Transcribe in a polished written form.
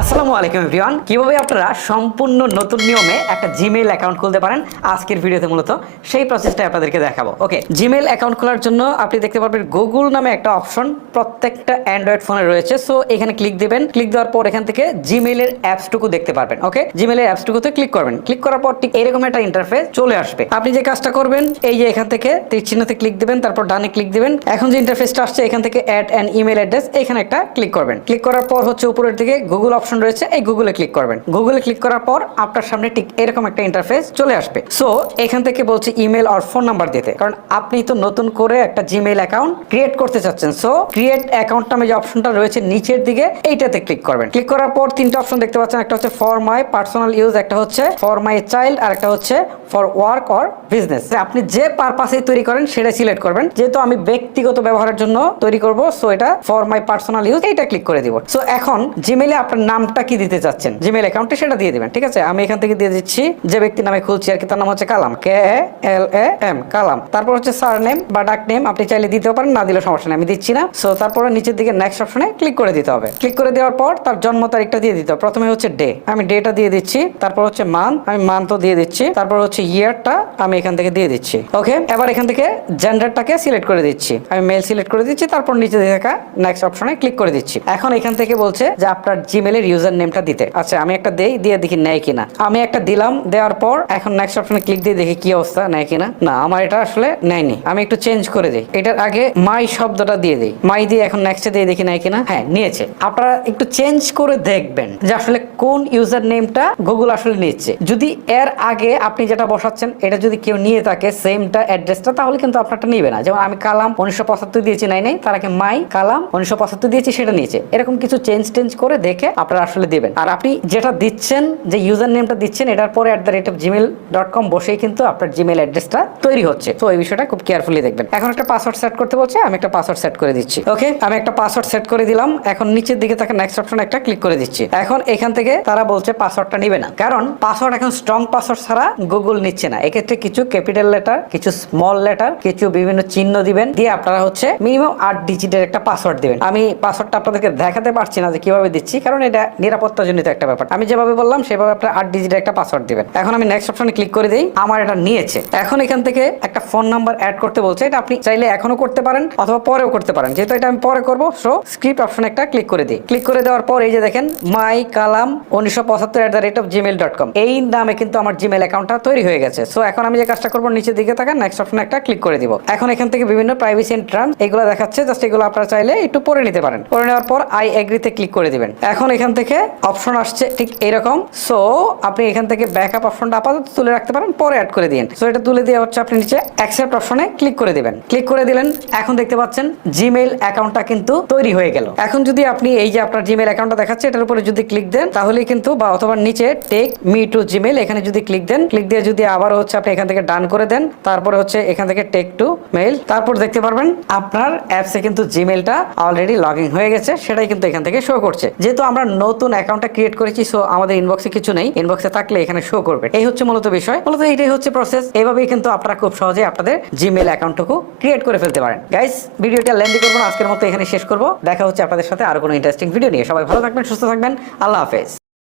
আসসালামু আলাইকুম এভরিওয়ান। কিভাবে আপনারা সম্পূর্ণ নতুন নিয়মে একটা জিমেইল অ্যাকাউন্ট খুলতে পারেন আজকের ভিডিওতে মূলত সেই প্রসেসটা আপনাদেরকে দেখাবো। ওকে, জিমেইল অ্যাকাউন্ট খোলার জন্য আপনি দেখতে পারবেন গুগল নামে একটা অপশন প্রত্যেকটা অ্যান্ড্রয়েড ফোনে রয়েছে। সো এখানে ক্লিক দিবেন, ক্লিক দেওয়ার পর এখান থেকে জিমেইলের অ্যাপসটুকু দেখতে পারবেন। ওকে, জিমেইলের অ্যাপসটুকুতে ক্লিক করবেন, ক্লিক করার পর ঠিক এরকম একটা ইন্টারফেস চলে আসবে। আপনি যে কাজটা করবেন এই যে এখান থেকে তীর চিহ্নতে ক্লিক দিবেন, তারপর ডানে ক্লিক দিবেন। এখন যে ইন্টারফেসটা আসছে এখান থেকে অ্যাড অ্যান ইমেল অ্যাড্রেস এখানে একটা ক্লিক করবেন। ক্লিক করার পর হচ্ছে উপরের দিকে গুগল অপশন রয়েছে, এই গুগলে ক্লিক করবেন। গুগলে ক্লিক করার পর আপনার সামনে ঠিক এরকম একটা ইন্টারফেস চলে আসবে। সো এখান থেকে বলছে ইমেল আর ফোন নাম্বার দিতে, কারণ আপনি তো নতুন করে একটা জিমেইল অ্যাকাউন্ট ক্রিয়েট করতে চাচ্ছেন। সো ক্রিয়েট অ্যাকাউন্ট নামে যে অপশনটা রয়েছে নিচের দিকে এইটাতে ক্লিক করবেন। ক্লিক করার পর তিনটা অপশন দেখতে পাচ্ছেন, একটা হচ্ছে ফর মাই পার্সোনাল ইউজ, একটা হচ্ছে ফর মাই চাইল্ড, আর একটা হচ্ছে ফর ওয়ার্ক অর বিজনেস। আপনি যে পারপাসে তৈরি করেন সেটা সিলেক্ট করবেন। যেহেতু আমি ব্যক্তিগত ব্যবহারের জন্য তৈরি করব, সো এটা ফর মাই পার্সোনাল ইউজ এইটা ক্লিক করে দিব। সো এখন জিমেইলে আপনার নামটা কি দিতে চাচ্ছেন জিমেইল অ্যাকাউন্টে সেটা দিয়ে দিবেন। ঠিক আছে, আমি এখান থেকে দিয়ে দিচ্ছি যে ব্যক্তির নামে খুলছি আর কি, তার নাম হচ্ছে কালাম, KALAM কালাম। তারপর হচ্ছে সারনেম বা ডাক নেম আপনি চাইলে দিতেও পারেন, না দিলে সমস্যা নেই, আমি দিচ্ছি না। সো তারপরে নিচের দিকে নেক্সট অপশনে ক্লিক করে দিতে হবে। ক্লিক করে দেওয়ার পর তার জন্ম তারিখটা দিয়ে দিতে হবে। প্রথমে হচ্ছে ডে, আমি ডেটা দিয়ে দিচ্ছি। তারপর হচ্ছে মান্থ, আমি মান্থও দিয়ে দিচ্ছি। তারপর হচ্ছে ইয়ারটা আমি এখান থেকে দিয়ে দিচ্ছি। ওকে, এবার এখান থেকে জেন্ডারটাকে সিলেক্ট করে দিচ্ছি, আমি মেল সিলেক্ট করে দিচ্ছি। তারপর নিচে দেখা নেক্সট অপশনে ক্লিক করে দিচ্ছি। এখন এখান থেকে বলছে যে আপনার জিমেইলের ইউজার নেমটা দিতে। আচ্ছা, আমি একটা দেই, দিয়ে দেখি নেয় কিনা। আমি একটা দিলাম, দেওয়ার পর এখন নেক্সট অপশনে ক্লিক দিয়ে দেখি কি অবস্থা, নেয় কিনা। না, আমার এটা আসলে নেয়নি। আমি একটু চেঞ্জ করে দিই, এটার আগে মাই শব্দটা দিয়ে দিই, মাই দিয়ে এখন নেক্সটে দিয়ে দেখি নেয় কিনা। হ্যাঁ, নিয়েছে। আপনারা একটু চেঞ্জ করে দেখবেন যে আসলে কোন ইউজার নেমটা গুগল আসলে নিচ্ছে। যদি এর আগে আপনি যেটা বসাচ্ছেন এটা যদি কেউ নিয়ে থাকে সেমটা অ্যাড্রেসটা, তাহলে কিন্তু আপনারটা নিবে না। যেমন আমি কালাম 1975 দিয়েছি, নাই তার আগে মাই কালাম 1975 দিয়েছি, সেটা নিয়েছে। এরকম কিছু চেঞ্জ করে দেখে আপনারা আসলে দিবেন। আর আপনি যেটা দিচ্ছেন, যে ইউজার নেমটা দিচ্ছেন, এটার পরে @gmail.com বসেই কিন্তু আপনার জিমেইল অ্যাড্রেসটা তৈরি হচ্ছে। তো এই বিষয়টা খুব কেয়ারফুলি দেখবেন। এখন একটা পাসওয়ার্ড সেট করতে বলছে, আমি একটা পাসওয়ার্ড সেট করে দিচ্ছি। ওকে, আমি একটা পাসওয়ার্ড সেট করে দিলাম। এখন নিচের দিকে তাকে নেক্সট অপশন একটা ক্লিক করে দিচ্ছি। এখন এখান থেকে তারা বলছে পাসওয়ার্ডটা নিবে না, কারণ পাসওয়ার্ড এখন স্ট্রং পাসওয়ার্ড ছাড়া গুগল নিচ্ছে না। এক্ষেত্রে কিছু ক্যাপিটাল লেটার, কিছু স্মল লেটার, কিছু বিভিন্ন চিহ্ন দিবেন, দিয়ে আপনারা হচ্ছে মিনিমাম 8 ডিজিটের একটা পাসওয়ার্ড দিবেন। আমি পাসওয়ার্ডটা আপনাদেরকে দেখাতে পারছি না যে কিভাবে দিচ্ছি, কারণ এটা নিরাপত্তাজনিত একটা ব্যাপার। আমি যেভাবে বললাম সেভাবে আপনার 8 ডিজিটের একটা পাসওয়ার্ড দিবেন। এখন আমি নেক্সট অপশনে ক্লিক করে দিই, আমার এটা নিয়েছে। এখন এখান থেকে একটা ফোন নাম্বার অ্যাড করতে বলছে, এটা আপনি চাইলে এখনো করতে পারেন অথবা পরেও করতে পারেন। যেহেতু এটা আমি পরে করবো, সো স্ক্রিপ্ট অপশনে একটা ক্লিক করে দিই। ক্লিক করে দেওয়ার পর এই যে দেখেন মাই কালাম 1975 এই নামে কিন্তু আমার জিমেইল অ্যাকাউন্টটা তৈরি হয়ে গেছে। সো এখন আমি যে কাজটা করবো, নিচের দিকে থাকা নেক্সট অপশনে একটা ক্লিক করে দিব। এখন এখান থেকে বিভিন্ন প্রাইভেসি এন্ড টার্মস এগুলো দেখাচ্ছে, জাস্ট এগুলো আপনারা চাইলে একটু পড়ে নিতে পারেন। পড়ে নেওয়ার পর আই এগ্রিতে ক্লিক করে দিবেন। এখন এখান থেকে অপশন আসছে ঠিক এরকম। সো আপনি এখান থেকে ব্যাকআপ অপশনটা আপাতত তুলে রাখতে পারেন, পরে অ্যাড করে দিন। সো এটা তুলে দিয়ে হচ্ছে আপনি নিচে অ্যাকসেপ্ট অপশনে ক্লিক করে দিবেন। ক্লিক করে দিলেন, এখন দেখতে পাচ্ছেন জিমেইল অ্যাকাউন্টটা কিন্তু তৈরি হয়ে গেল। এখন যদি আপনি এই যে আপনার জিমেইল অ্যাকাউন্টটা দেখাচ্ছে এটার উপরে যদি ক্লিক দেন, তাহলে কিন্তু বা অথবা নিচে টেক মি টু জিমেইল এখানে যদি ক্লিক দেন, ক্লিক দিয়ে যদি আবার হচ্ছে আপনি এখান থেকে ডান করে দেন, তারপরে হচ্ছে এখান থেকে টেক টু মেইল, তারপর দেখতে পারবেন আপনার অ্যাপসে কিন্তু জিমেইলটা অলরেডি লগ ইন হয়ে গেছে, সেটাই কিন্তু এখান থেকে শো করছে। যেহেতু আমরা নতুন অ্যাকাউন্টটা ক্রিয়েট করেছি, সো আমাদের ইনবক্সে কিছু নেই, ইনবক্সে থাকলে এখানে শো করবে। এই হচ্ছে মূলত বিষয়, মূলত এইটাই হচ্ছে প্রসেস। এইভাবেই কিন্তু আপনারা খুব সহজে আপনাদের জিমেইল অ্যাকাউন্টটুকু ক্রিয়েট করে ফেলতে পারেন। গাইস, ভিডিওটা লেন্দি করবো না, আজকের মতো এখানে শেষ করবো। দেখা হচ্ছে আপনাদের সাথে আরো কোনো ইন্টারেস্টিং ভিডিও নিয়ে। সবাই ভালো থাকবেন, সুস্থ থাকবেন, আল্লাহ হাফেজ।